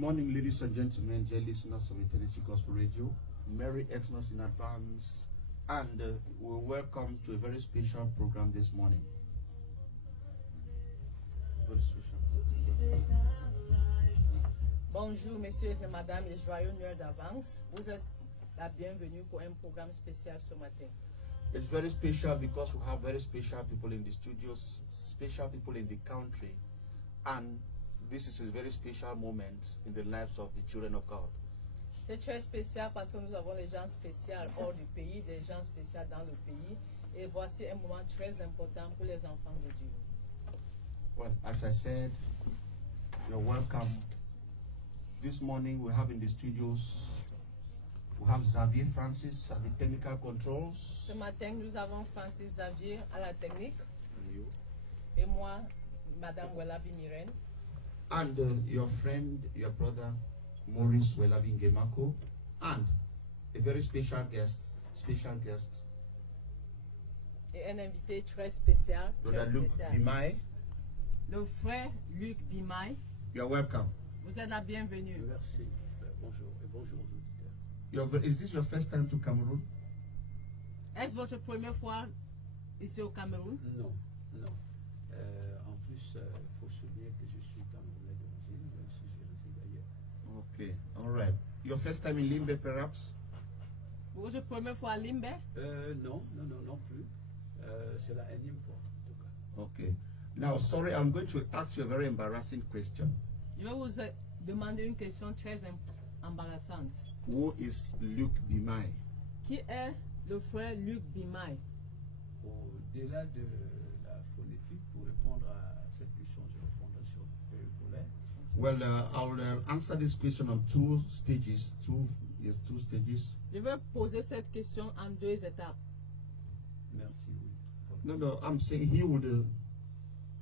morning, ladies and gentlemen, dear listeners of Eternity Gospel Radio. Merry Xmas in advance, and we welcome to a very special program this morning. Very special. Bonjour, messieurs et madame, et joyeux Noël d'avance. Vous êtes la bienvenue pour un programme spécial ce matin. It's very special because we have very special people in the studios, special people in the country, and this is a very special moment in the lives of the children of God. C'est très spécial parce que nous avons des gens spéciaux hors du pays, des gens spéciaux dans le pays, et voici un moment très important pour les enfants de Dieu. Well, as I said, you're welcome. This morning we have in the studios, we have Xavier Francis at the technical controls. Ce matin, nous avons Francis Xavier à la technique, And you. et moi, Madame Welabi Miren. And your friend, your brother, Maurice Welabingemako, and a very special guest, Et un invité très spécial, Brother Luke Bimai. le frère Luc Bimai. You're welcome. Vous êtes la bienvenue. Merci. Bonjour et bonjour aux auditeurs. Is this your first time to Cameroon? Est-ce votre première fois ici au Cameroun? Non, non. En plus, il faut souligner que je suis camerounais d'origine, même si je réside ailleurs. Okay, all right. Your first time in Limbe, perhaps? Votre première fois à Limbe? Non plus. C'est la énième fois, en tout cas. Okay. Now, sorry, I'm going to ask you a very embarrassing question. Je vais vous demander une question très embarrassante. Who is Luke Bimai? Qui est le frère Luc Bimai? Au-delà de la phonétique, pour répondre à cette question, je répondrai sur le volet. Well, I'll answer this question on two stages. Two stages. Je vais poser cette question en deux étapes. Merci, oui. No, I'm saying he would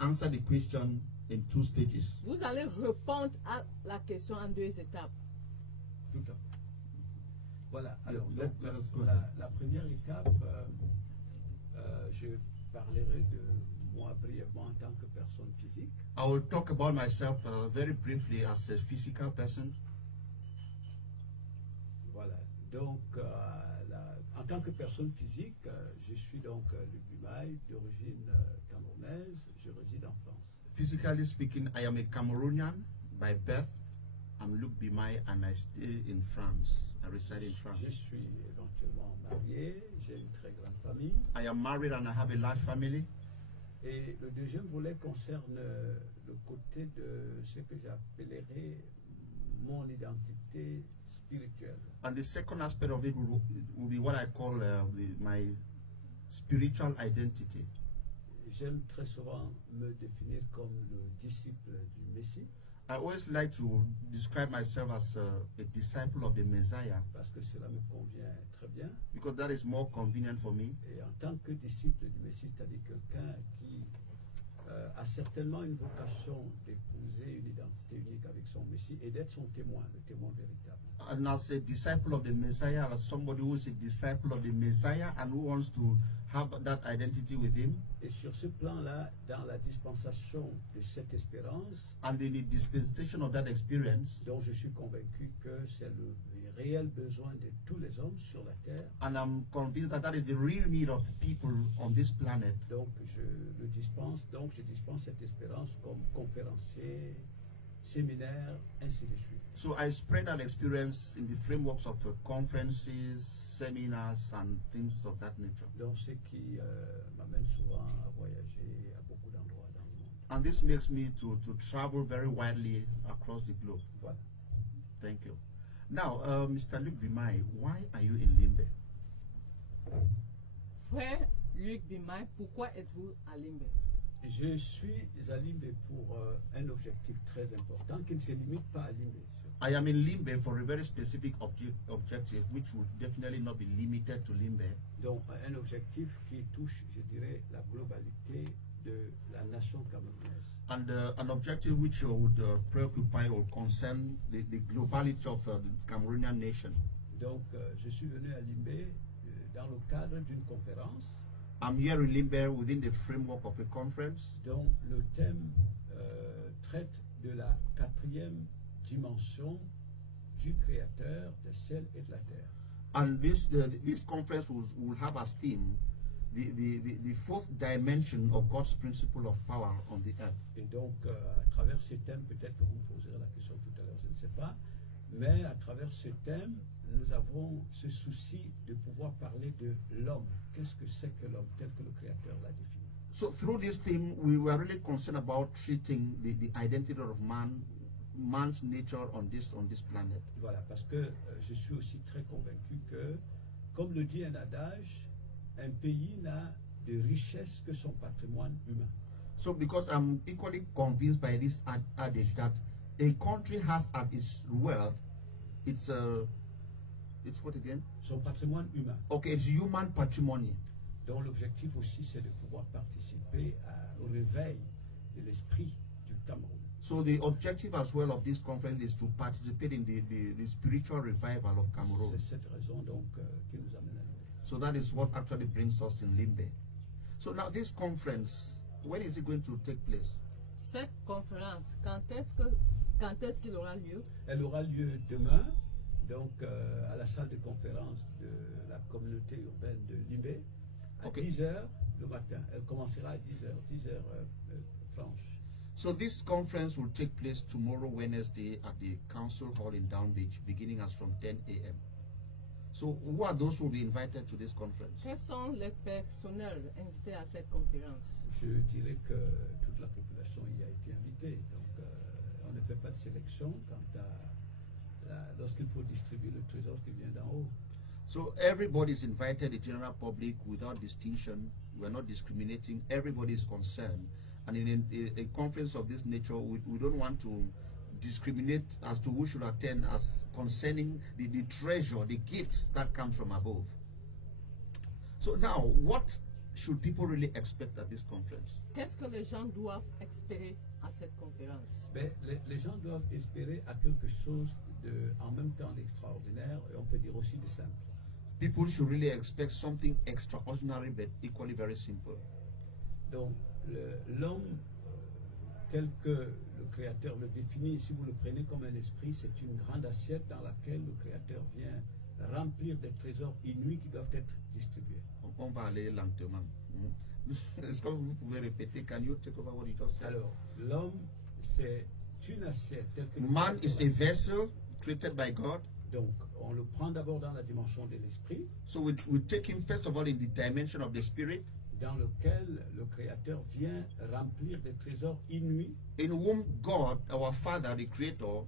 answer the question in two stages. Vous allez répondre à la question en deux étapes. Tout à fait. Voilà, alors Let us go la première étape, je parlerai de moi brièvement en tant que personne physique. I will talk about myself very briefly as a physical person. Voilà, donc en tant que personne physique, je suis donc Luc Bimai, d'origine camerounaise, je réside en France. Physically speaking, I am a Cameroonian by birth. I'm Luc Bimai and I stay in France. I reside in France. Je suis éventuellement marié, j'ai une très grande famille. I am married and I have a large family. Et le deuxième volet concerne le côté de ce que j'appellerais mon identité spirituelle. And the second aspect of it will be what I call my spiritual identity. J'aime très souvent me définir comme le disciple du Messie. I always like to describe myself as a disciple of the Messiah Parce que cela me convient très bien. because that is more convenient for me. Et en tant que disciple du Messie, c'est-à-dire quelqu'un qui a certainement une vocation d'épouser une identité unique avec son Messie et d'être son témoin, le témoin véritable. And as a disciple of the Messiah, as somebody who is a disciple of the Messiah and who wants to have that identity with him, Et sur ce plan-là, dans la dispensation de cette espérance, and in the dispensation of that experience, dont je suis convaincu que c'est le réel besoin de tous les hommes sur la terre, and I'm convinced that that is the real need of the people on this planet. donc je dispense cette espérance comme conférencier, séminaire, ainsi de suite. So I spread that experience in the frameworks of conferences, seminars, and things of that nature. Donc ce qui m'amène souvent à voyager à beaucoup d'endroits dans le monde. And this makes me to travel very widely across the globe. Voilà. Thank you. Now, Mr. Luc Bimai, why are you in Limbe? Frère Luc Bimai, pourquoi êtes-vous à Limbe? Je suis à Limbe pour un objectif très important qui ne se limite pas à Limbe. I am in Limbe for a very specific objective, which would definitely not be limited to Limbe. Donc un objectif qui touche, je dirais, la globalité de la nation camerounaise. And an objective which would preoccupy or concern the globality of the Cameroonian nation. Donc je suis venu à Limbe dans le cadre d'une conférence. I'm here in Limbe within the framework of a conference dont le thème traite de la 4e dimension du Créateur des ciels et de la terre. And this conference will have as theme the fourth dimension of God's principle of power on the earth. Et donc, à travers ces thèmes, peut-être que vous me poserez la question tout à l'heure, je ne sais pas, mais à travers ce thème, nous avons ce souci de pouvoir parler de l'homme. Qu'est-ce que c'est que l'homme, tel que le Créateur l'a défini? So through this theme, we were really concerned about treating the identity of man's nature on this planet. Voilà, parce que je suis aussi très convaincu que, comme le dit un adage, un pays n'a de richesse que son patrimoine humain. So because I'm equally convinced by this adage that a country has at its wealth, it's what again? Son patrimoine humain. Okay, it's human patrimony. Donc l'objectif aussi, c'est de pouvoir participer au réveil de l'esprit du Cameroun. So the objective as well of this conference is to participate in the spiritual revival of Cameroon. C'est cette raison donc qui nous amène à nous. So that is what actually brings us in Limbe. So now this conference, when is it going to take place? Cette conférence, quand est-ce qu'il aura lieu? Elle aura lieu demain, donc à la salle de conférence de la communauté urbaine de Limbe, à 10h le matin. Elle commencera à 10h franche. So this conference will take place tomorrow, Wednesday, at the Council Hall in Down Beach, beginning as from 10 a.m. So who are those who will be invited to this conference? Quels sont les personnels invités à cette conférence? Je dirais que toute la population y a été invitée. Donc on ne fait pas de sélection quant à lorsqu'il faut distribuer le trésor qui vient d'en haut. So everybody is invited, the general public, without distinction. We're not discriminating. Everybody is concerned. And in a conference of this nature, we don't want to discriminate as to who should attend as concerning the treasure, the gifts that come from above. So now, what should people really expect at this conference? Qu'est-ce que les gens doivent espérer à cette conférence? Ben, les gens doivent espérer à quelque chose de, en même temps d'extraordinaire, et on peut dire aussi de simple. People should really expect something extraordinary but equally very simple. Donc, l'homme, tel que le Créateur le définit, si vous le prenez comme un esprit, c'est une grande assiette dans laquelle le Créateur vient remplir des trésors inouïs qui doivent être distribués. On va aller lentement. Est-ce que vous pouvez répéter? Can you take over what you just said? Alors, l'homme, c'est une assiette telle que... Man is a vessel created by God. Donc, on le prend d'abord dans la dimension de l'esprit. So we take him first of all in the dimension of the spirit, dans lequel le Créateur vient remplir des trésors inouïs. In whom God, our Father, the Creator,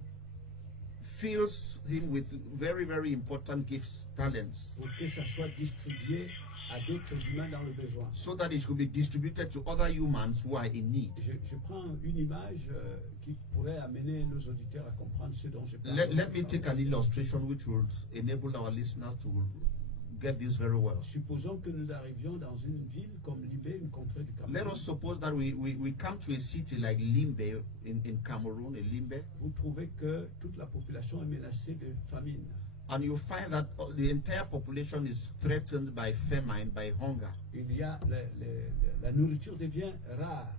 fills him with very, very important gifts, talents. Pour que ça soit distribué à d'autres humains dans le besoin. So that it could be distributed to other humans who are in need. Je prends une image qui pourrait amener nos auditeurs à comprendre ce dont je parle. Let me take an illustration which will enable our listeners to get this very well. Supposons que nous arrivions dans une ville comme Limbe, une contrée du Cameroun. Let us suppose that we come to a city like Limbe in Cameroon, Limbe. Vous trouvez que toute la population est menacée de famine. And you find that the entire population is threatened by famine, by hunger. Il y a la nourriture devient rare.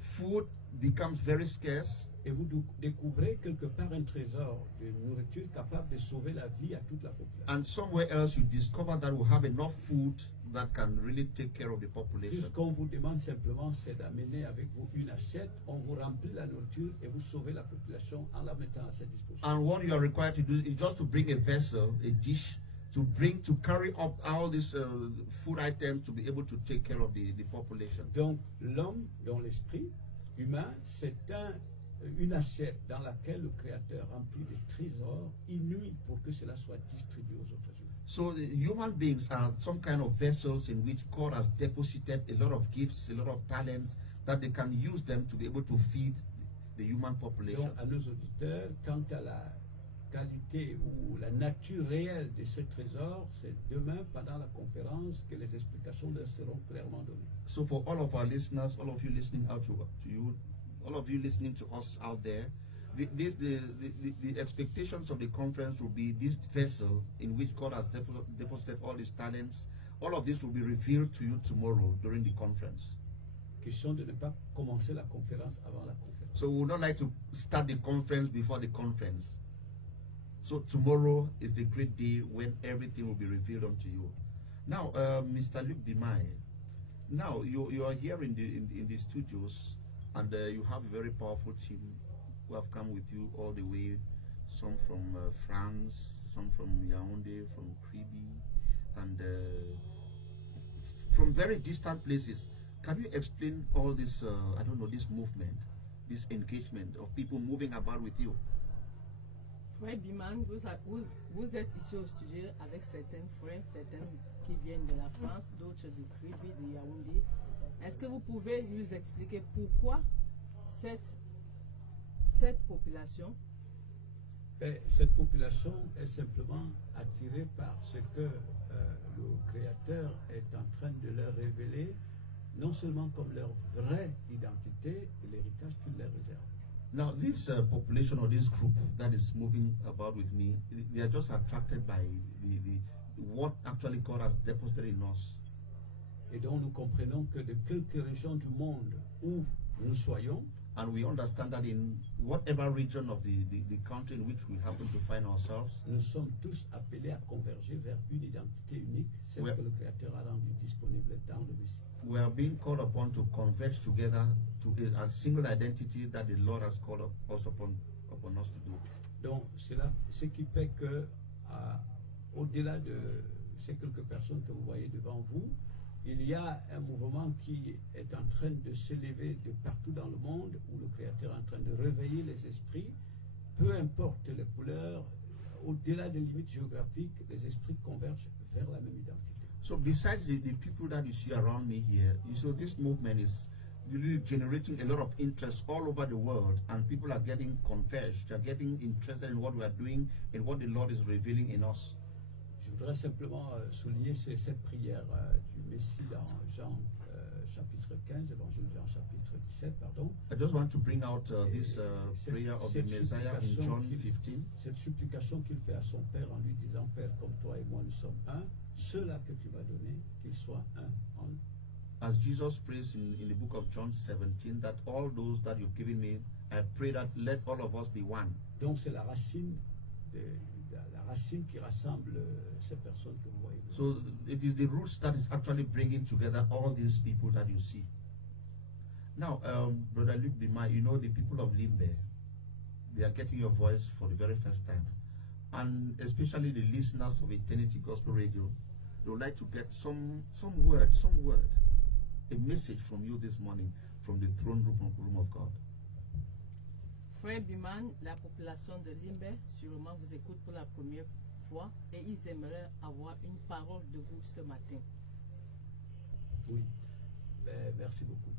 Food becomes very scarce. Et vous découvrez quelque part un trésor de nourriture capable de sauver la vie à toute la population. And somewhere else you discover that we have enough food that can really take care of the population. Tout ce qu'on vous demande simplement, c'est d'amener avec vous une assiette, on vous remplit la nourriture et vous sauvez la population en la mettant à sa disposition. And what you are required to do is just to bring a vessel, a dish, to carry up all these food items to be able to take care of the population. Donc l'homme, dans l'esprit humain, c'est une assiette dans laquelle le Créateur remplit des trésors inouïs pour que cela soit distribué aux autres humains. So the human beings are some kind of vessels in which God has deposited a lot of gifts, a lot of talents, that they can use them to be able to feed the human population. Donc à nos auditeurs, quant à la qualité ou la nature réelle de ces trésors, c'est demain pendant la conférence que les explications leur seront clairement données. So for all of our listeners, all of you listening out to you, all of you listening to us out there, the expectations of the conference will be this vessel in which God has deposited all his talents. All of this will be revealed to you tomorrow during the conference. Question de ne pas commencer la conférence avant la conférence. So we would not like to start the conference before the conference. So tomorrow is the great day when everything will be revealed unto you. Now, Mr. Luke Bimai, now you are here in the studios, and you have a very powerful team who have come with you all the way, some from France, some from Yaoundé, from Kribi, and from very distant places. Can you explain all this, I don't know, this movement, this engagement of people moving about with you? Frère Biman, vous êtes ici au studio avec certains frères, certains qui viennent de la France, d'autres de Kribi, de Yaoundé. Est-ce que vous pouvez nous expliquer pourquoi cette population? Cette population est simplement attirée par ce que le Créateur est en train de leur révéler, non seulement comme leur vraie identité et l'héritage qu'il leur réserve. Now, this population or this group that is moving about with me, they are just attracted by what actually God has deposited in us. Et donc nous comprenons que de quelques régions du monde où nous soyons, and we understand that in whatever region of the country in which we happen to find ourselves, nous sommes tous appelés à converger vers une identité unique, celle que le Créateur a rendue disponible dans le Messie. We are being called upon to converge together to a single identity that the Lord has called us upon us to do. Donc c'est ce qui fait que au-delà de ces quelques personnes que vous voyez devant vous, il y a un mouvement qui est en train de s'élever de partout dans le monde, où le Créateur est en train de réveiller les esprits, peu importe les couleurs, au-delà des limites géographiques, les esprits convergent vers la même identité. So besides the people that you see around me here, this movement is really generating a lot of interest all over the world, and people are getting converged, they are getting interested in what we are doing and what the Lord is revealing in us. Je voudrais simplement souligner cette prière du Messie dans Jean chapitre 15, évangile de Jean chapitre 17, pardon. I just want to bring out this prayer of the Messiah in John 15. Cette supplication qu'il fait à son Père en lui disant, Père, comme toi et moi nous sommes un, ceux-là que tu m'as donné, qu'ils soient un en nous. As Jesus prays in the book of John 17, that all those that you've given me, I pray that let all of us be one. Donc c'est la racine qui rassemble ces personnes que vous voyez. So it is the roots that is actually bringing together all these people that you see. Now, Brother Luke Bimai, you know the people of Limbe, they are getting your voice for the very first time. And especially the listeners of Eternity Gospel Radio, they would like to get some word, a message from you this morning from the throne room of God. Frère Biman, la population de Limbe sûrement vous écoute pour la première fois et ils aimeraient avoir une parole de vous ce matin. Oui, merci beaucoup.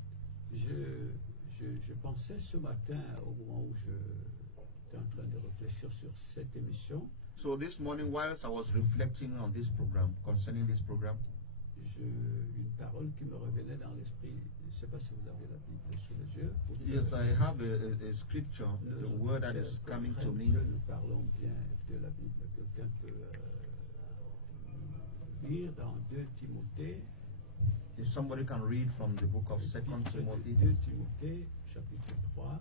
Je pensais ce matin, au moment où j'étais en train de réfléchir sur cette émission. So this morning, whilst I was reflecting on this program, concerning this program, une parole qui me revenait dans l'esprit. Je ne sais pas si vous avez la Bible sous les yeux. Yes, I have a scripture, the word that is coming to me. Nous parlons bien de la Bible. Quelqu'un peut lire dans 2 Timothée. If somebody can read from the book of 2 Timothy. 2 Timothée, chapitre 3.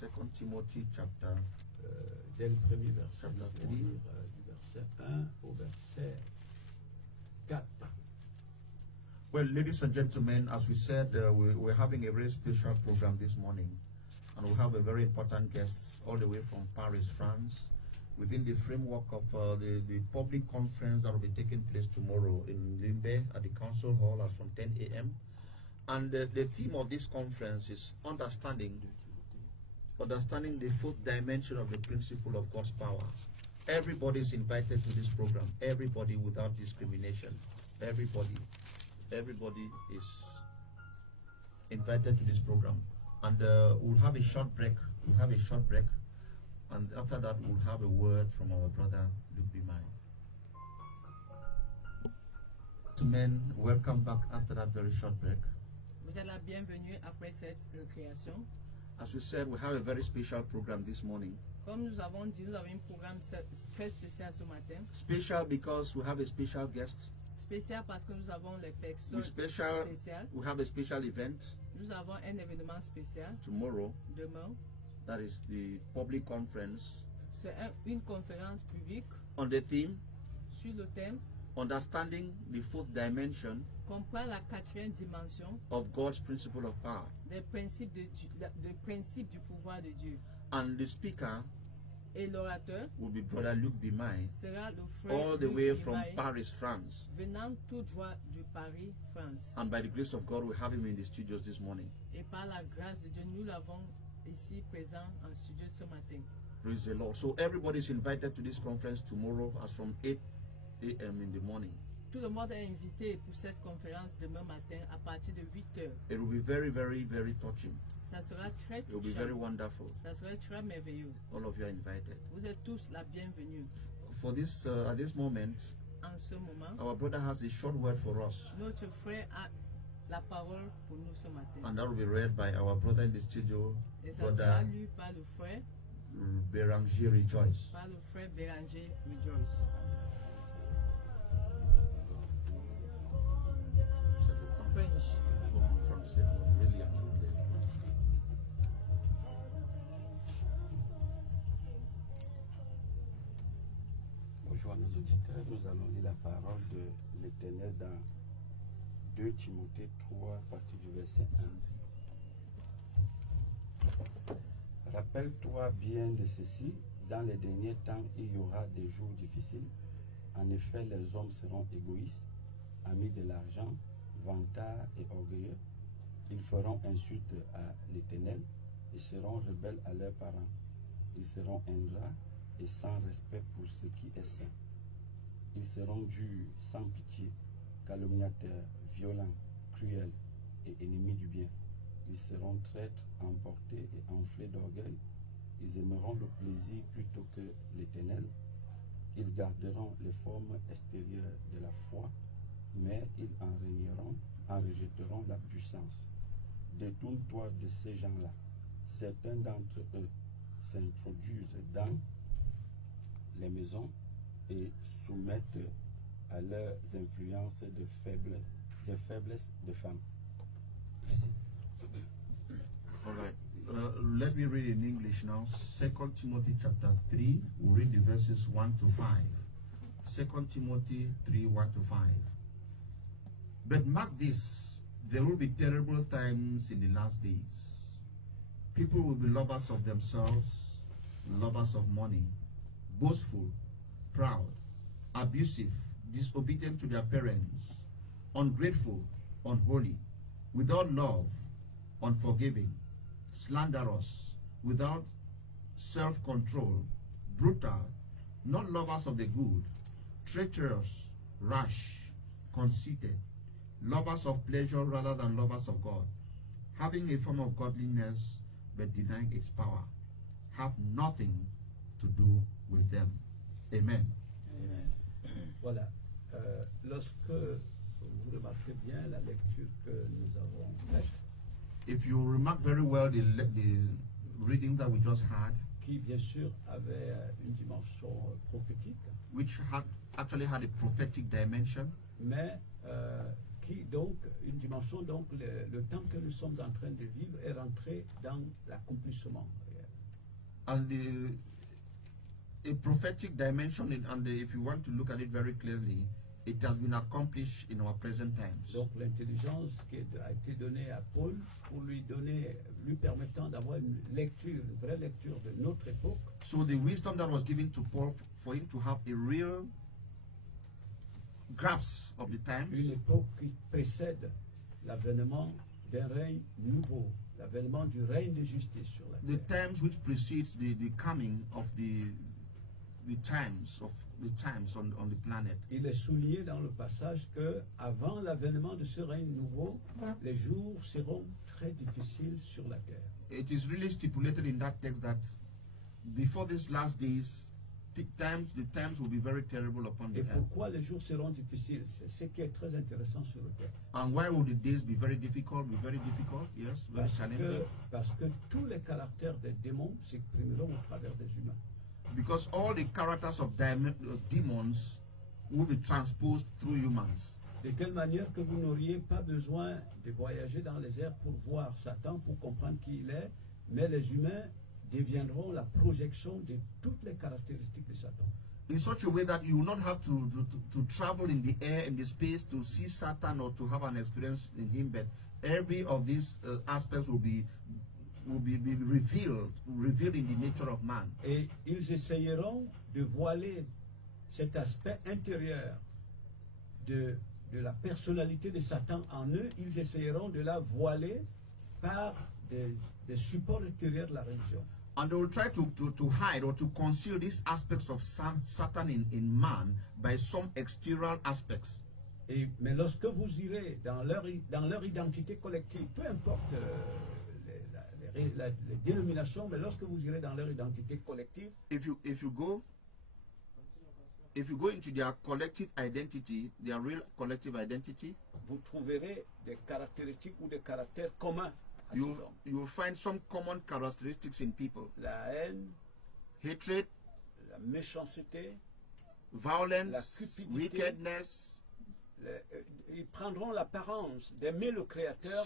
2 Timothy, chapter dès le premier verset. Chapter 3. Du verset 1 au verset 4. Well, ladies and gentlemen, as we said, we're having a very special program this morning. And we have a very important guest all the way from Paris, France, within the framework of the public conference that will be taking place tomorrow in Limbe at the Council Hall as from 10 a.m. And the theme of this conference is understanding the fourth dimension of the principle of God's power. Everybody is invited to this program. Everybody without discrimination. Everybody is invited to this program. And we'll have a short break. And after that, we'll have a word from our brother, Luke Bimai. Men, welcome back after that very short break. Vous êtes la bienvenue après cette récréation. As we said, we have a very special program this morning. Comme nous avons dit, nous avons un programme très spécial ce matin. Special because we have a special guest. Spécial parce que nous avons les personnes spéciales. We have a special event. Nous avons un événement spécial tomorrow. demain. That is the public conference C'est une conférence publique on the theme sur le thème Understanding the Fourth Dimension comprend la quatrième dimension of God's Principle of Power. des principes, des principes du pouvoir de Dieu. And the speaker Et l'orateur will be Brother Luc Bimay, sera le frère all the Luc way from Bimaï, Paris, France. venant tout droit du Paris, France. And by the grace of God, we have him in the studios this morning. Et par la grâce de Dieu, nous l'avons ici présent en studio ce matin. Praise the Lord. So everybody is invited to this conference tomorrow as from 8 a.m. in the morning. Tout le monde est invité pour cette conférence demain matin à partir de 8 heures. It will be very, very, very touching. Ça sera très It will be very touchant. wonderful. Ça sera très merveilleux. All of you are invited. Vous êtes tous la bienvenue. For this, at this moment, En ce moment, our brother has a short word for us, notre frère a la parole pour nous ce matin. and that will be read by our brother in the studio, Et ça sera Brother lu par le frère Béranger Rejoice. Béranger Rejoice. French. Bonjour à nos auditeurs, nous allons lire la parole de l'Éternel dans 2 Timothée 3, à partir du verset 1. Rappelle-toi bien de ceci, dans les derniers temps, il y aura des jours difficiles. En effet, les hommes seront égoïstes, amis de l'argent, vantards et orgueilleux. Ils feront insulte à l'Éternel et seront rebelles à leurs parents. Ils seront ingrats et sans respect pour ce qui est saint. Ils seront durs, sans pitié, calomniateurs, violents, cruels et ennemis du bien. Ils seront traîtres, emportés et enflés d'orgueil. Ils aimeront le plaisir plutôt que l'Éternel. Ils garderont les formes extérieures de la foi, mais ils en rejetteront la puissance. Détourne-toi de ces gens-là. Certains d'entre eux s'introduisent dans les maisons et soumettent à leurs influences des faiblesses de femmes. Merci. All right. Let me read in English now. 2 Timothy chapter 3. We'll read the verses 1 to 5. 2 Timothy 3, 1 to 5. But mark this, there will be terrible times in the last days. People will be lovers of themselves, lovers of money, boastful, proud, abusive, disobedient to their parents, ungrateful, unholy, without love, unforgiving, slanderous, without self-control, brutal, not lovers of the good, treacherous, rash, conceited, lovers of pleasure rather than lovers of God, having a form of godliness but denying its power, have nothing to do with them. Amen. Voilà. Lorsque vous remarquez bien la lecture que nous avons faite, If you remark very well the reading that we just had, qui bien sûr avait une dimension prophétique, which actually had a prophetic dimension, mais qui donc, une dimension, donc le temps que nous sommes en train de vivre est rentré dans l'accomplissement réel. and a prophetic dimension, and if you want to look at it very clearly, it has been accomplished in our present times. Donc l'intelligence qui a été donnée à Paul pour lui permettant d'avoir une lecture, une vraie lecture de notre époque. So the wisdom that was given to Paul for him to have a real grasp of the times, Une époque qui précède l'avènement d'un règne nouveau, l'avènement du règne de justice sur la the terre. times which precedes the coming of the times on the planet. Il est souligné dans le passage que avant l'avènement de ce règne nouveau, les jours seront très difficiles sur la terre. It is really stipulated in that text that before these last days, the times will be very terrible upon the Et earth. pourquoi les jours seront difficiles? C'est ce qui est très intéressant sur le texte. And why will the days be very difficult? Yes, very challenging. Parce que tous les caractères des démons s'exprimeront au travers des humains. Because all the characters of demons will be transposed through humans. De telle manière que vous n'auriez pas besoin de voyager dans les airs pour voir Satan, pour comprendre qui il est, mais les humains deviendront la projection de toutes les caractéristiques de Satan. In such a way that you will not have to travel in the air, in the space to see Satan or to have an experience in him, but every of these aspects will be revealed in the nature of man. Et ils essayeront de voiler cet aspect intérieur de la personnalité de Satan en eux. Ils essayeront de la voiler par des supports extérieurs de la religion. And they will try to hide or to conceal these aspects of Satan in man by some exterior aspects. Mais lorsque vous irez dans leur identité collective, peu importe les dénominations, mais lorsque vous irez dans leur identité collective, if you go into their collective identity, their real collective identity, vous trouverez des caractéristiques ou des caractères communs. You will find some common characteristics in people. La haine, hatred, la méchanceté, violence, la cupidité, wickedness. Ils prendront l'apparence d'aimer le Créateur,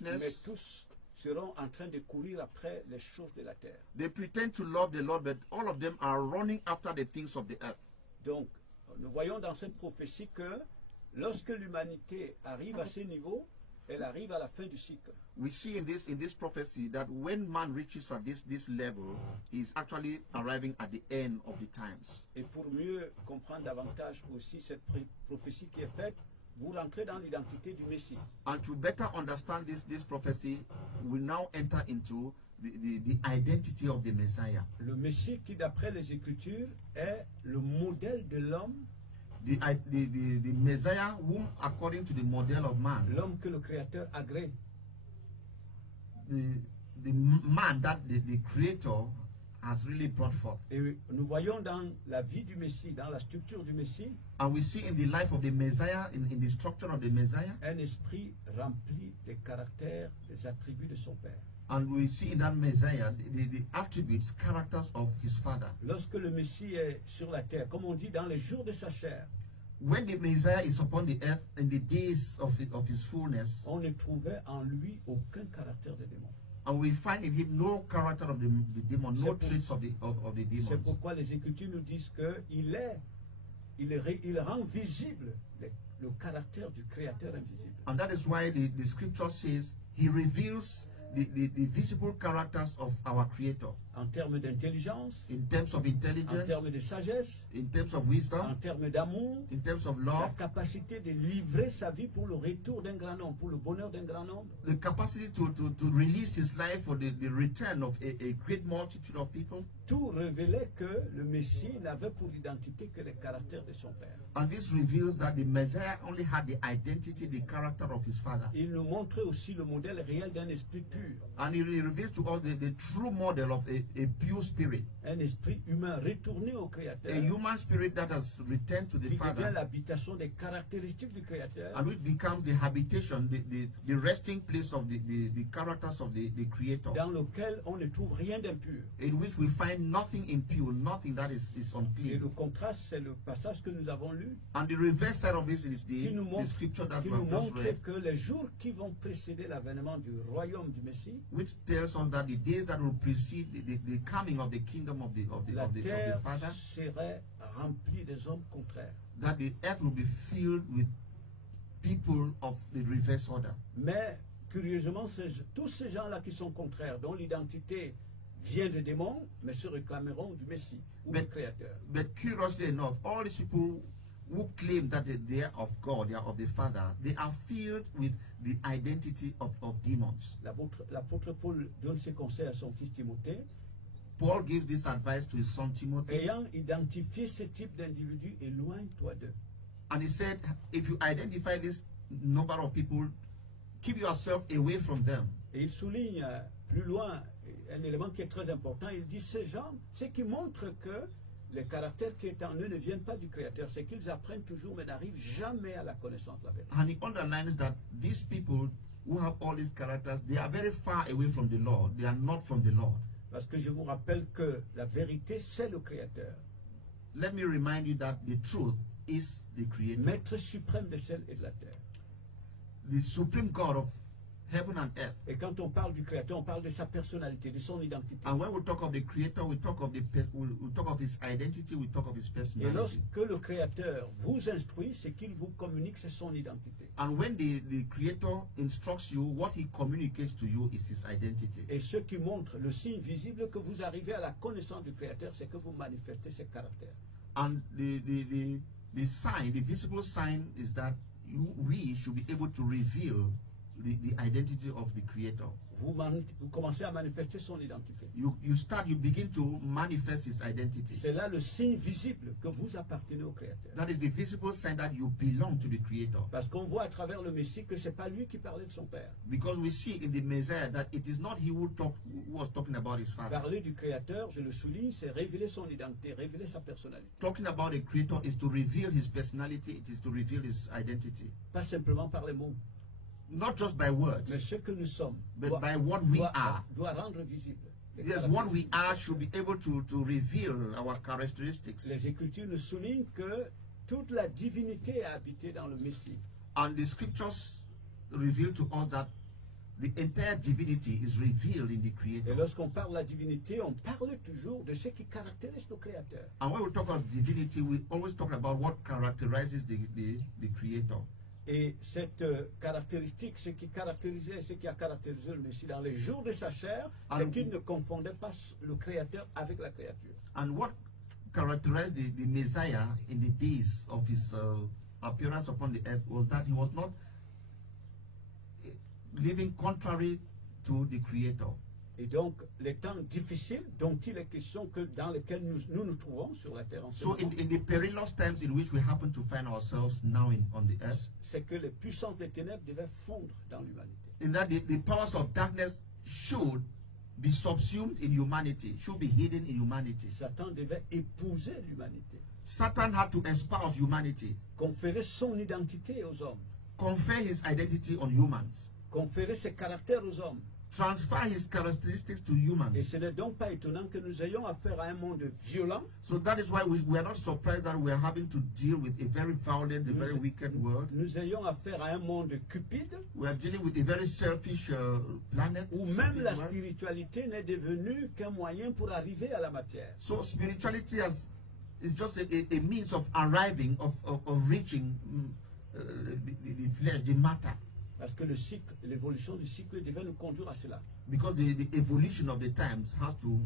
mais tous seront en train de courir après les choses de la terre. They pretend to love the Lord, but all of them are running after the things of the earth. Donc, nous voyons dans cette prophétie que lorsque l'humanité arrive à ce niveau, elle arrive à la fin du cycle. We see in this prophecy that when man reaches at this level, he's actually arriving at the end of the times. Et pour mieux comprendre davantage aussi cette prophétie qui est faite, vous rentrez dans l'identité du Messie. And to better understand this prophecy, we now enter into the identity of the Messiah. Le Messie qui, d'après les Écritures, est le modèle de l'homme. The Messiah whom, according to the model of man, l'homme que le Créateur agrée. The man that the Creator has really brought forth. Et nous voyons dans la vie du Messie, dans la structure du Messie, and we see in the life of the Messiah, in the structure of the Messiah, un esprit rempli des caractères, des attributs de son Père. And we see in that Messiah the attributes, characters of his father. Lorsque le Messie est sur la terre, comme on dit, dans les jours de sa chair, when the Messiah is upon the earth in the days of his fullness, on ne trouvait en lui aucun caractère de démon. And we find in him no character of the demon, no traits of the demons. C'est pourquoi les Écritures nous disent qu'il rend visible le caractère du Créateur invisible. And that is why the Scripture says he reveals the visible characters of our Creator. En termes d'intelligence, in terms of intelligence, en termes de sagesse, in terms of wisdom, en termes d'amour, in terms of la love, capacité de livrer sa vie pour le retour d'un grand nombre, pour le bonheur d'un grand nombre. the capacity to release his life for the return of a great multitude of people. Tout révélait que le Messie n'avait pour identité que le caractère de son Père. And this reveals that the Messiah only had the identity, the character of his father. Il nous montrait aussi le modèle réel d'un esprit pur. And he reveals to us the true model of a pure spirit. Un esprit humain retourné au Créateur. A human spirit that has returned to the qui devient Father. l'habitation des caractéristiques du Créateur. And which becomes the habitation, the resting place of the characters of the Creator. Dans lequel on ne trouve rien d'impur. In which we find nothing impure, nothing that is Et unclean. le contraste, c'est le passage que nous avons lu. And the reverse side of this is Qui nous the scripture that qui we nous have just montre read, que les jours qui vont précéder l'avènement du royaume du Messie, which tells us that the days that will precede the coming of the kingdom of the la terre Father, serait remplie des hommes contraires. that the earth will be filled with people of the reverse order. Mais curieusement, tous ces gens-là qui sont contraires, dont l'identité vient de démons, mais se réclameront du Messie ou du Créateur. But curiously enough, all these people who claim that they are of God, they are of the Father, they are filled with the identity of demons. L'apôtre Paul donne ses conseils à son fils Timothée. Paul gives this advice to his son Timothy, Ayant identifié ce type d'individus, éloigne-toi d'eux. and he said, if you identify this number of people, keep yourself away from them. Et il souligne plus loin un élément qui est très important. Il dit ces gens, ce qui montre que le caractère qui est en eux ne viennent pas du Créateur, c'est qu'ils apprennent toujours mais n'arrivent jamais à la connaissance de la vérité. And he underlines that these people who have all these characters, they are very far away from the Lord. They are not from the Lord. Parce que je vous rappelle que la vérité, c'est le Créateur. Let me remind you that the truth is the creator, maître suprême des ciels et de la terre. the supreme God of heaven and earth. Et quand on parle du créateur, on parle de sa personnalité, de son identité. And when we talk of the creator, we talk of we talk of his identity, we talk of his Et personality. lorsque le créateur vous instruit, c'est qu'il vous communique, c'est son identité. And when the creator instructs you, what he communicates to you is his identity. Et ce qui montre le signe visible que vous arrivez à la connaissance du créateur, c'est que vous manifestez ses caractères. And the sign, the visible sign is that we should be able to reveal the identity of the creator. Vous commencez à manifester son identité. You begin to manifest his identity. C'est là le signe visible que vous appartenez au créateur. That is the visible sign that you belong to the creator. Parce qu'on voit à travers le Messie que c'est pas lui qui parlait de son père. Because we see in the Messiah that it is not he who was talking about his father. Parler du créateur, je le souligne, c'est révéler son identité, révéler sa personnalité. Talking about the creator is to reveal his personality, it is to reveal his identity. Pas simplement par les mots. Not just by words, Mais ce que nous sommes but by what we are. doit rendre visible. Yes, what we are should be able to reveal our characteristics. Les Écritures nous soulignent que toute la divinité a habité dans le Messie. And the scriptures reveal to us that the entire divinity is revealed in the Et creator. lorsqu'on parle de la divinité, on parle toujours de ce qui caractérise le créateur. And when we talk about divinity, we always talk about what characterizes the creator. Et cette caractéristique, ce qui caractérisait, ce qui a caractérisé le Messie dans les jours de sa chair, c'est qu'il ne confondait pas le créateur avec la créature. And what characterized the Messiah in the days of his appearance upon the earth was that he was not living contrary to the creator. Et donc, les temps difficiles dont il est question que dans lesquels nous trouvons sur la terre en ce So moment, in the perilous times in which we happen to find ourselves now on the earth, c'est que les puissances des ténèbres devaient fondre dans l'humanité. in that the powers of darkness should be subsumed in humanity, should be hidden in humanity. Satan devait épouser l'humanité, Satan had to espouse humanity, conférer son identité aux hommes, confer his identity on humans, conférer ses caractères aux hommes. transfer his characteristics to Et humans. ce n'est donc pas étonnant que nous ayons affaire à un monde violent, So that is why we are not surprised that we are having to deal with a very violent, a very wicked world. nous ayons affaire à un monde cupide, We are dealing with a very selfish planet. où même selfish la world. spiritualité n'est devenue qu'un moyen pour arriver à la matière. So spirituality is just a means of arriving, of reaching the flesh, the matter. Parce que le cycle, l'évolution du cycle devait nous conduire à cela. Because the evolution of the times has to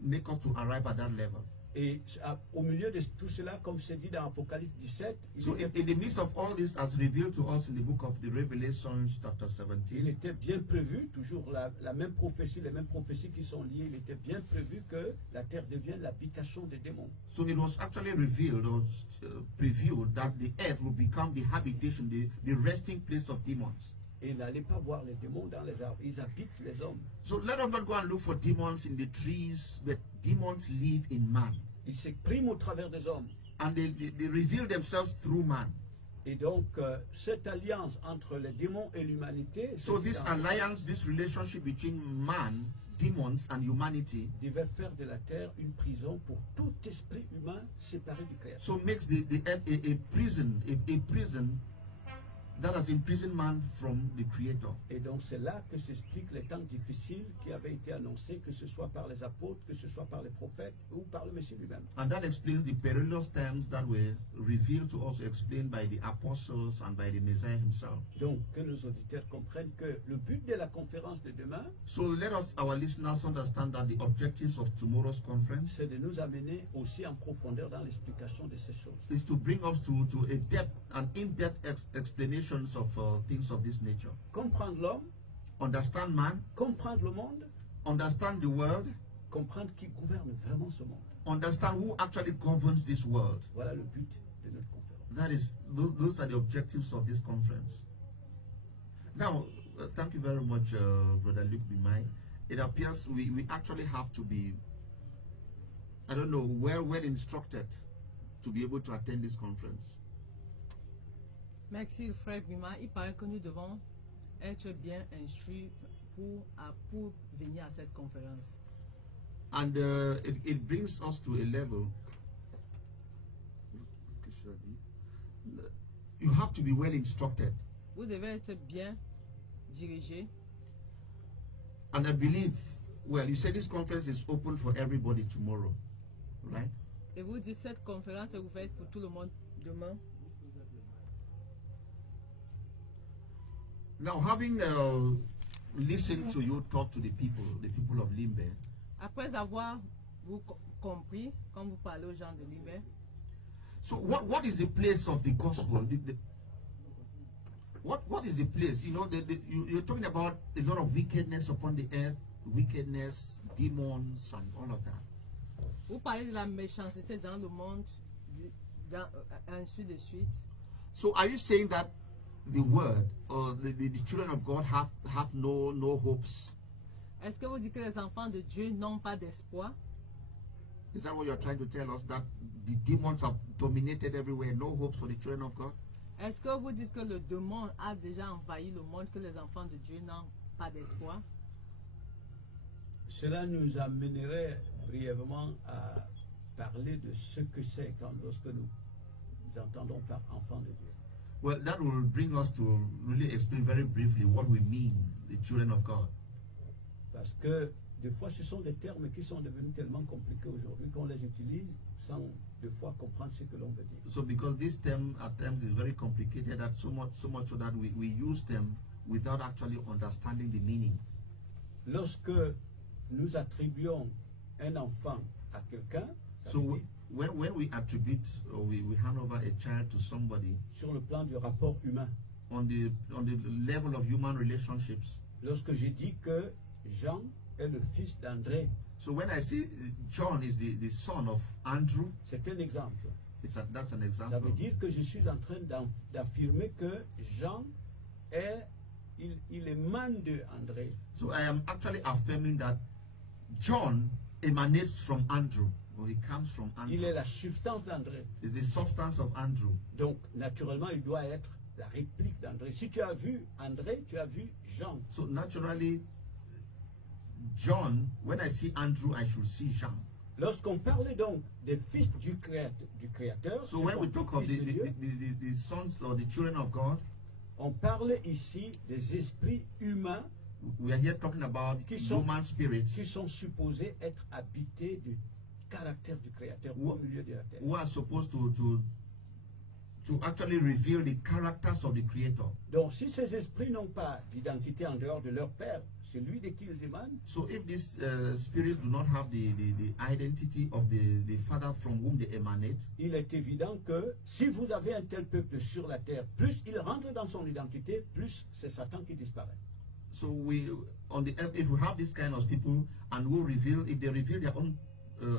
make us to arrive at that level. Et au milieu de tout cela, comme c'est dit dans Apocalypse 17, So in the midst of all this, as revealed to us in the book of the Revelation, chapter il 17, était bien prévu, toujours la même prophétie, les mêmes prophéties qui sont liées, il était bien prévu que la terre devienne l'habitation des démons. so it was actually revealed or previewed that the earth will become the habitation, the resting place of demons. Et n'allez pas voir les démons dans les arbres, ils habitent les hommes. So let us not go and look for demons in the trees, but demons live in man. Ils s'expriment au travers des hommes. And they reveal themselves through man. Et donc, cette alliance entre les démons et l'humanité, So this alliance, this relationship between man, demons, and humanity, devait faire de la terre une prison pour tout esprit humain séparé du Créateur. so makes the earth a prison, a prison that has imprisoned man from the Creator. Et donc c'est là que s'expliquent les temps difficiles qui avaient été annoncés, que ce soit par les apôtres, que ce soit par les prophètes ou par le Messie lui-même. And that explains the perilous times that were revealed to us, explained by the apostles and by the Messiah himself. Donc que nos auditeurs comprennent que le but de la conférence de demain, So let us, our listeners, understand that the objectives of tomorrow's conference c'est de nous amener aussi en profondeur dans l'explication de ces choses. is to bring us to a depth, an in-depth explanations of things of this nature. Comprendre l'homme, Understand man, comprendre le monde, understand the world, comprendre qui gouverne vraiment ce monde. understand who actually governs this world. Voilà le but de notre conférence. That is, those are the objectives of this conference. Now, thank you very much, Brother Luke Bimai. It appears we actually have to be, I don't know, well instructed to be able to attend this conference. Merci, frère Bima. Il paraît que nous devons être bien instruits pour venir à cette conférence. And it brings us to a level. you have to be well instructed. Vous devez être bien dirigé. And I believe, well, you said this conference is open for everybody tomorrow, right? Et vous dites cette conférence est ouverte pour tout le monde demain. Now, having listened to you talk to the people of Limbe, Après avoir vous compris quand vous parlez aux gens de Limbe, so what is the place of the gospel? What is the place? You know, you're talking about a lot of wickedness upon the earth, wickedness, demons, and all of that. vous parlez de la méchanceté dans le monde, ainsi de suite. So are you saying that the word or the children of God have no hopes? Est-ce que vous dites que les enfants de Dieu n'ont pas d'espoir? Is that what you're trying to tell us? That the demons have dominated everywhere, no hopes for the children of God? Est-ce que vous dites que le démon a déjà envahi le monde, que les enfants de Dieu n'ont pas d'espoir? Cela nous amènerait brièvement à parler de ce que c'est lorsque nous entendons par enfant de Dieu. Well, that will bring us to really explain very briefly what we mean, the children of God. Parce que des fois, ce sont des termes qui sont devenus tellement compliqués aujourd'hui qu'on les utilise sans des fois comprendre ce que l'on veut dire. So because this term at times is very complicated, that so much so that we use them without actually understanding the meaning. Lorsque nous attribuons un enfant à quelqu'un, so when we attribute or we hand over a child to somebody sur le plan du rapport humain, on the level of human relationships. Lorsque j'ai dit que Jean est le fils d'André, so when I say John is the son of Andrew, c'est un exemple. That's an example. Ça veut dire que je suis en train d'affirmer que Jean il émane de André. So I am actually affirming that John emanates from Andrew, or he comes from Andrew. Il est la substance d'André. Is the substance of Andrew. Donc naturellement, il doit être la réplique d'André. Si tu as vu André, tu as vu Jean. So naturally, John, when I see Andrew, I should see Jean. Lorsqu'on parle donc des fils du Créateur, so when we talk of the sons or the children of God, on parle ici des esprits humains. We are here talking about human spirits qui sont supposés être habités du caractère du Créateur au milieu de la terre. Who are supposed to actually reveal the characters of the Creator. Donc si ces esprits n'ont pas d'identité en dehors de leur Père, c'est lui de qui ils émanent. So if these spirits do not have the identity of the Father from whom they emanate, il est évident que si vous avez un tel peuple sur la terre, plus il rentre dans son identité, plus c'est Satan qui disparaît. So on the earth, if we have this kind of people and if they reveal their own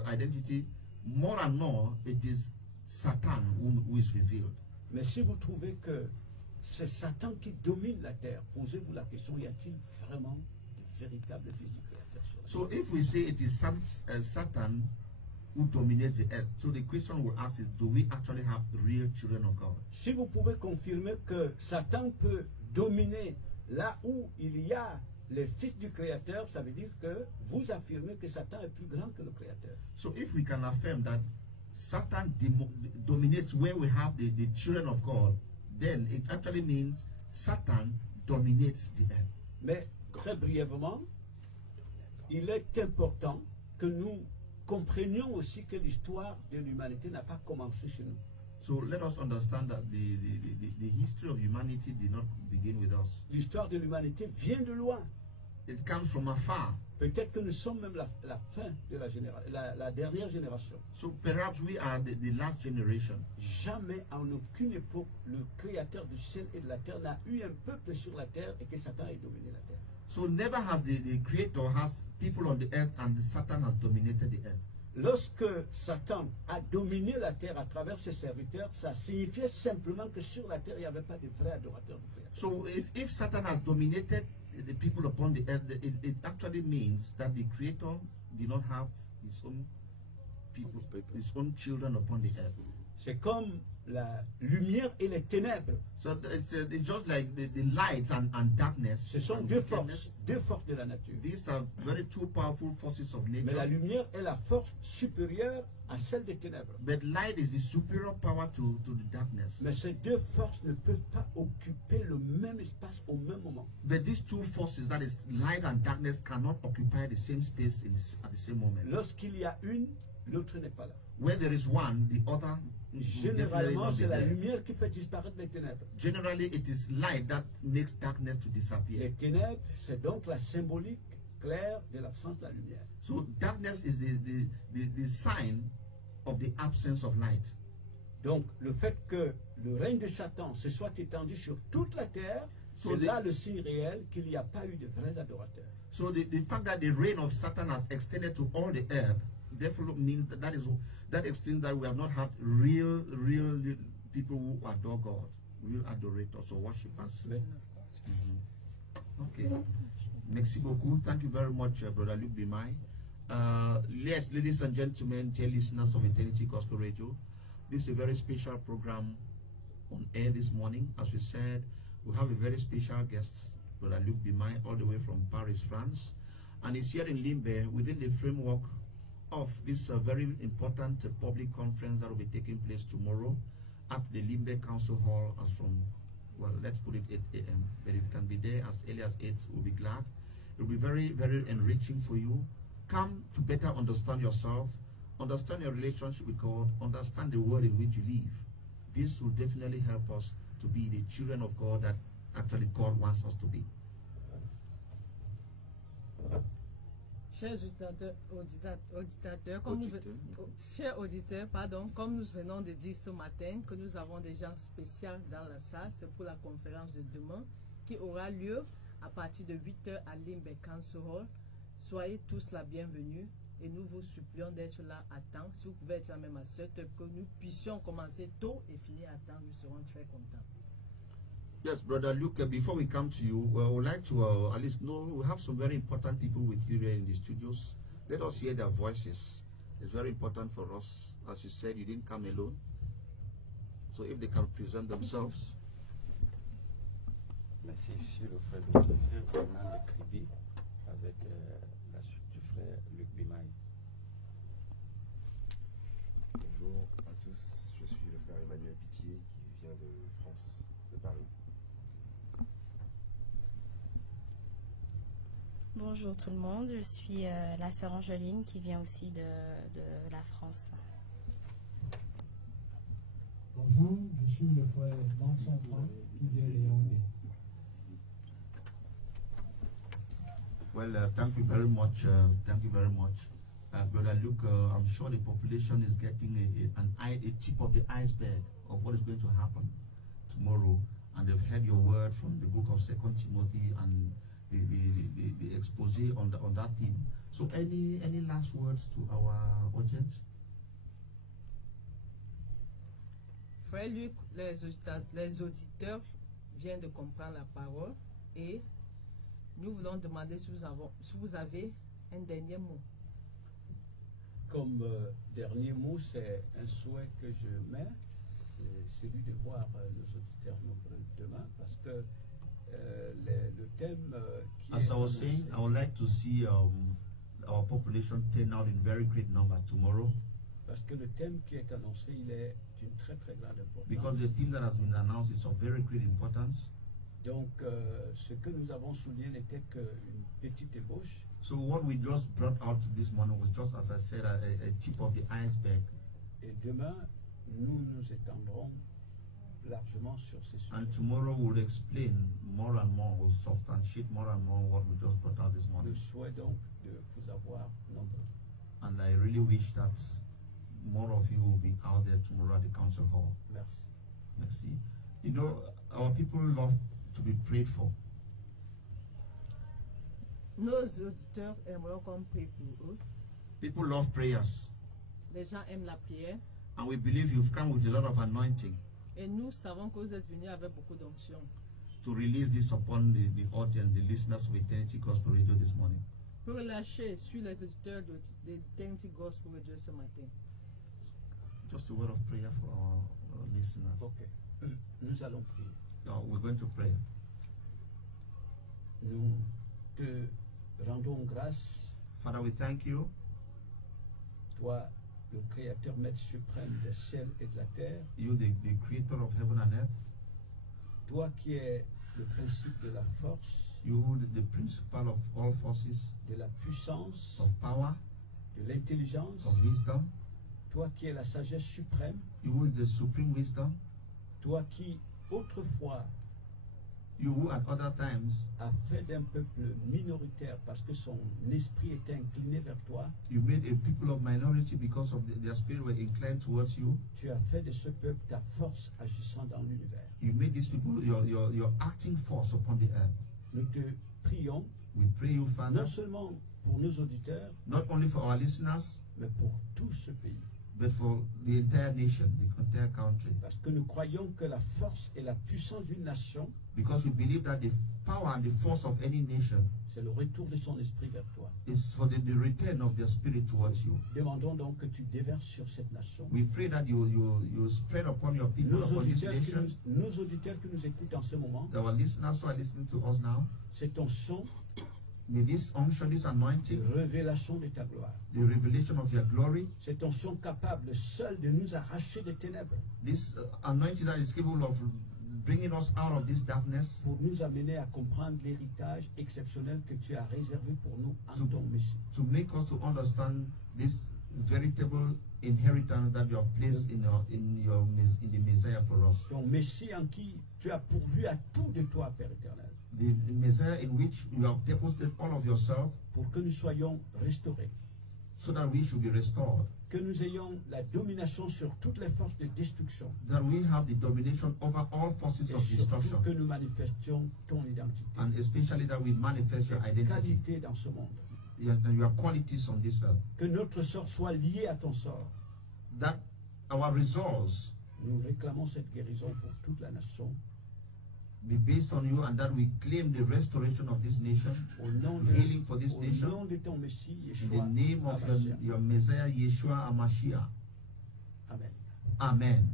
identity, more and more it is Satan who is revealed. Mais si vous trouvez que c'est Satan qui domine la terre, posez-vous la question, y a-t-il vraiment de véritables fils du Créateur sur la terre? So if we say it is Satan who dominates the earth, so the question we'll ask is, do we actually have real children of God? Si vous pouvez confirmer que Satan peut dominer là où il y a les fils du Créateur, ça veut dire que vous affirmez que Satan est plus grand que le Créateur. So if we can affirm that Satan dominates where we have the children of God, then it actually means Satan dominates the earth. Mais très brièvement, il est important que nous comprenions aussi que l'histoire de l'humanité n'a pas commencé chez nous. So let us understand that the history of humanity did not begin with us. L'histoire de l'humanité vient de loin. It comes from afar. Peut-être que nous sommes même la fin de la dernière génération. So perhaps we are the last generation. Jamais en aucune époque le Créateur du ciel et de la terre n'a eu un peuple sur la terre et que Satan ait dominé la terre. So never has the Creator has people on the earth and Satan has dominated the earth. Lorsque Satan a dominé la terre à travers ses serviteurs, ça signifiait simplement que sur la terre, il n'y avait pas de vrais adorateurs du Créateur. So if Satan has dominated the people upon the earth, it actually means that the Creator did not have his own people, his own children upon the earth. C'est comme la lumière et les ténèbres. So it's just like the lights and darkness. Ce sont deux forces de la nature. These are very two powerful forces of nature. Mais la lumière est la force supérieure à celle des ténèbres. But light is the superior power to the darkness. Mais ces deux forces ne peuvent pas occuper le même espace au même moment. But these two forces, that is light and darkness, cannot occupy the same space at the same moment. Lorsqu'il y a une, l'autre n'est pas là. Where there is one, the other will definitely Généralement, not be c'est la there. lumière qui fait disparaître les ténèbres. Generally, it is light that makes darkness to disappear. Les ténèbres, c'est donc la symbolique claire de l'absence de la lumière. So darkness is the sign of the absence of light. Donc, le fait que le règne de Satan se soit étendu sur toute la terre, So c'est the- là le signe réel qu'il n'y a pas eu de vrais adorateurs. So the fact that the reign of Satan has extended to all the earth, therefore means that explains that we have not had real people who adore God, real adorators or worshippers. Mais Okay. Merci beaucoup. Thank you very much, Brother Luke Bimai. Yes, ladies and gentlemen, dear listeners of Eternity Gospel Radio, this is a very special program on air this morning. As we said, we have a very special guest, Brother Luke Bimai, all the way from Paris, France. And he's here in Limbe within the framework of this very important public conference that will be taking place tomorrow at the Limbe Council Hall as from, well, let's put it 8 a.m. But if you can be there as early as 8, we'll be glad. It will be very, very enriching for you. Come to better understand yourself, understand your relationship with God, understand the world in which you live. This will definitely help us to be the children of God that actually God wants us to be. Chers auditeurs, pardon, comme nous venons de dire ce matin que nous avons des gens spéciaux dans la salle, c'est pour la conférence de demain qui aura lieu à partir de 8h à Limbe Council Hall. Soyez tous la bienvenue et nous vous supplions d'être là à temps. Si vous pouvez être là même à 7h, que nous puissions commencer tôt et finir à temps, nous serons très contents. Yes, Brother Luke, before we come to you, I would like to at least know we have some very important people with you here in the studios. Let us hear their voices. It's very important for us. As you said, you didn't come alone. So if they can present themselves. Merci, je suis le frère de Dieu, venant de Kribi, avec la suite du frère Luc Bimai. Bonjour à tous, je suis le frère Emmanuel Pitié qui vient de France, de Paris. Bonjour tout le monde, je suis la sœur Angeline qui vient aussi de la France. Bonjour, je suis le frère Manson Franck qui vient de Yaoundé. Well, thank you very much. Thank you very much. Brother Luke, I'm sure the population is getting a tip of the iceberg of what is going to happen tomorrow. And they've heard your word from the book of 2 Timothy and the expose on that theme. So any last words to our audience? Frère Luc, les auditeurs viennent de comprendre la parole et nous voulons demander si vous avez un dernier mot. comme dernier mot, c'est un souhait que je mets, c'est celui de voir nos auditeurs nombreux demain, parce que le thème qui As est I was saying, I would like to see our population turn out in very great numbers tomorrow, parce que le thème qui est annoncé, il est d'une très très grande importance. because the theme that has been announced is of very great importance. Donc, ce que nous avons souligné n'était qu'une petite ébauche. So what we just brought out this morning was just, as I said, a tip of the iceberg. Et demain, nous nous étendrons largement sur ces And sujets. tomorrow we'll explain more and more, we'll substantiate more and more what we just brought out this morning. Je souhaite donc de vous avoir nombreux. And I really wish that more of you will be out there tomorrow at the council hall. Merci. Merci. You know, our people love to be prayed for. Nos auditeurs aimeraient qu'on prie pour eux. People love prayers. Les gens aiment la prière And we believe you've come with a lot of anointing et nous savons que vous êtes venus avec beaucoup d'onction to release this upon the audience, the listeners of Eternity Gospel Radio this morning. pour relâcher sur les auditeurs de Eternity Gospel Radio ce matin. Just a word of prayer for our listeners. Ok. Nous allons prier. We're going to pray. Nous te rendons grâce, Father, we thank you, toi le Créateur, Maître suprême des ciels et de la terre, you the creator of heaven and earth, toi qui es le principe de la force, you the principal of all forces, de la puissance, of power, de l'intelligence, of wisdom, toi qui es la sagesse suprême, you the supreme wisdom, toi qui autrefois you who at other times a fait d'un peuple minoritaire parce que son esprit était incliné vers toi, you made a people of minority because of their spirit were inclined towards you. tu as fait de ce peuple ta force agissant dans l'univers. You made these people your acting force upon the earth. Nous te prions, We pray you, Father, non seulement pour nos auditeurs, not only for our listeners, mais pour tout ce pays. but for the entire nation, the entire country. Parce que nous croyons que la force et la puissance d'une nation, Because we believe that the power and the force of any nation c'est le retour de son esprit vers toi. is for the return of their spirit towards you. Demandons donc que tu déverses sur cette nation. We pray that you spread upon your people, Nos upon this auditeurs, nation. nos auditeurs qui nous écoutent en ce moment, Our listeners who are listening to us now, c'est ton son may this unction, this de anointing, révélation de ta gloire. the revelation of your glory, C'est ton son capable seul de nous arracher des ténèbres this anointing that is capable of bringing us out of this darkness, pour nous amener à comprendre l'héritage exceptionnel que tu as réservé pour nous en ton Messie. to make us to understand this veritable inheritance that you have placed in the Messiah for us. Ton Messie en qui tu as pourvu à tout de toi, Père éternel, The Messiah in which you have deposited all of yourself pour que nous soyons restaurés, so that we should be restored, que nous ayons la domination sur toutes les forces de destruction that we have the domination over all forces et of surtout destruction, que nous manifestions ton identité, and especially that we manifest your identity qualité dans ce monde. and your qualities on this earth, Que notre sort soit lié à ton sort. that our results Nous réclamons cette guérison pour toute la nation. be based on you, and that we claim the restoration of this nation, Au nom healing for this au nation, nom de ton Messie, in Yeshua, the name of Hamashiach. your Messiah, Yeshua HaMashiach. Amen. Amen.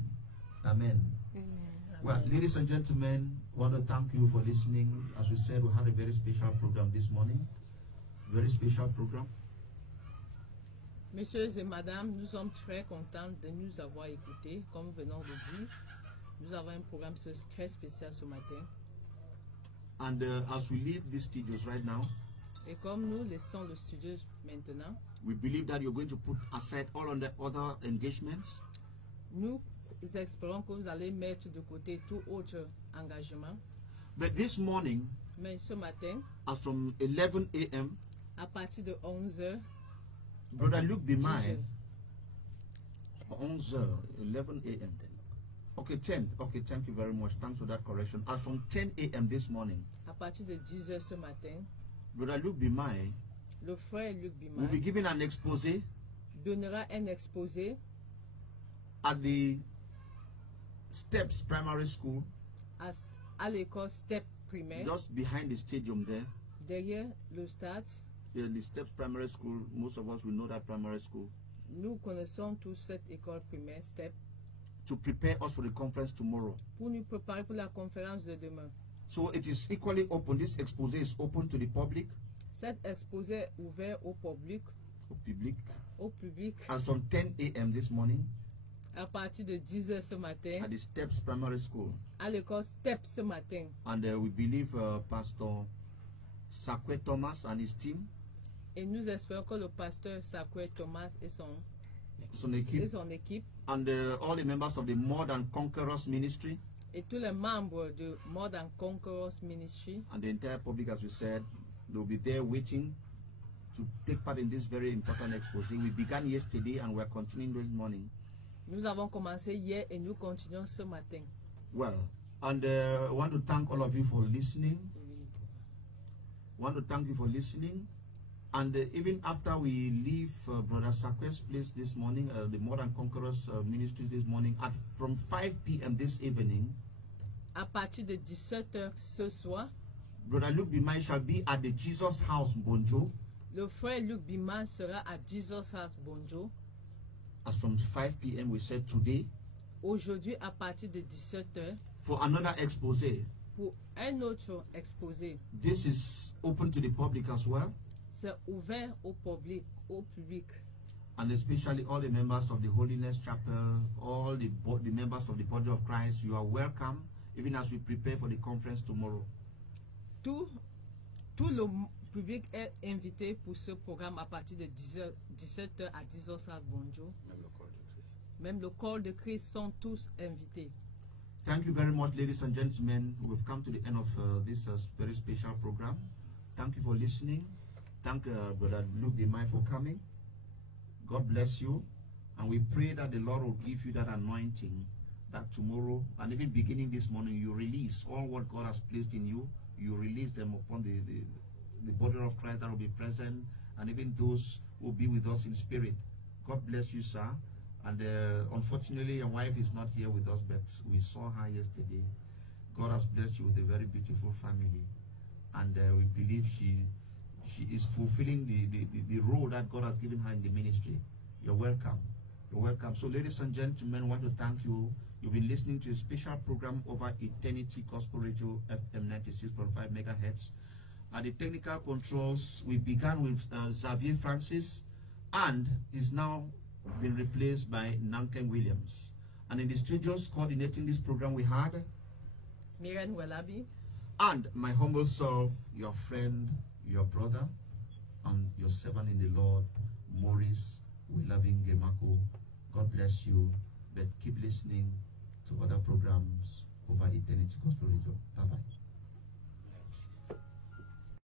Amen. Amen. Well, ladies and gentlemen, I want to thank you for listening. As we said, we had a very special program this morning. Very special program. Messieurs et madame, nous sommes très contents de nous avoir écoutés. Comme venons de dire, nous avons un programme très spécial ce matin. And as we leave these studios right now, Et comme nous laissons le studio maintenant, we believe that you're going to put aside all on the other engagements, nous espérons que vous allez mettre de côté tout autre engagement. but this morning, Mais ce matin, as from 11 a.m., à partir de 11h, Brother Luke Bimai, 11, 11 a.m. Okay, 10. Okay, thank you very much. Thanks for that correction. As from 10 a.m. this morning, à partir de 10h ce matin, Brother Luke Bimai le frère Luc will be Bimai giving an expose donnera un exposé at the Steps Primary School, à l'école STEP primaire, just behind the stadium there. derrière le stade. The Steps Primary School, most of us will know that primary school, Nous connaissons tous cette école primaire STEP to prepare us for the conference tomorrow. pour nous préparer pour la conférence de demain. So it is equally open. This expose is open to the public, Cet exposé est ouvert au public as from 10 a.m. this morning à partir de 10h ce matin at the Steps Primary School. à l'école STEP ce matin. And we believe Pastor Sakwe Thomas and his team, Et nous espérons que le pasteur Sakwe Thomas et son équipe and all the members of the More Than Conquerors Ministry, et tous les membres de More Than Conquerors Ministry and the entire public, as we said, they'll be there waiting to take part in this very important expose. We began yesterday and we're continuing this morning. Nous avons commencé hier et nous continuons ce matin. Well, and I want to thank all of you for listening. And even after we leave Brother Sakwe's place this morning, the More Than Conquerors Ministries this morning, from 5 p.m. this evening, À partir de 17h ce soir, Brother Luke Bimai shall be at the Jesus House, Bonjo, le frère Luc Biman sera à Jesus House Bonjo. as from 5 p.m. we said today, Aujourd'hui, à partir de 17h, for another expose. pour un autre exposé. This is open to the public as well. C'est ouvert au public. and especially all the members of the Holiness Chapel, all the members of the Body of Christ. You are welcome, even as we prepare for the conference tomorrow. Tout le public est invité pour ce programme à partir de 17h à 10h. Bonjour. Même le corps de Christ sont tous invités. Thank you very much, ladies and gentlemen. We've come to the end of this very special program. Thank you for listening. Thank Brother Luke Demai for coming. God bless you. And we pray that the Lord will give you that anointing, that tomorrow, and even beginning this morning, you release all what God has placed in you. You release them upon the body of Christ that will be present, and even those who will be with us in spirit. God bless you, sir. And unfortunately, your wife is not here with us, but we saw her yesterday. God has blessed you with a very beautiful family. And we believe she is fulfilling the role that God has given her in the ministry. You're welcome. You're welcome. So, ladies and gentlemen, I want to thank you. You've been listening to a special program over Eternity Gospel Radio FM 96.5 megahertz. At the technical controls, we began with Xavier Francis, and is now been replaced by Nanken Williams. And in the studios coordinating this program, we had Miriam Welabi, and my humble self, your friend, your brother, and your servant in the Lord, Maurice Welabi Gemako. God bless you, but keep listening to other programs over Eternity Gospel Radio.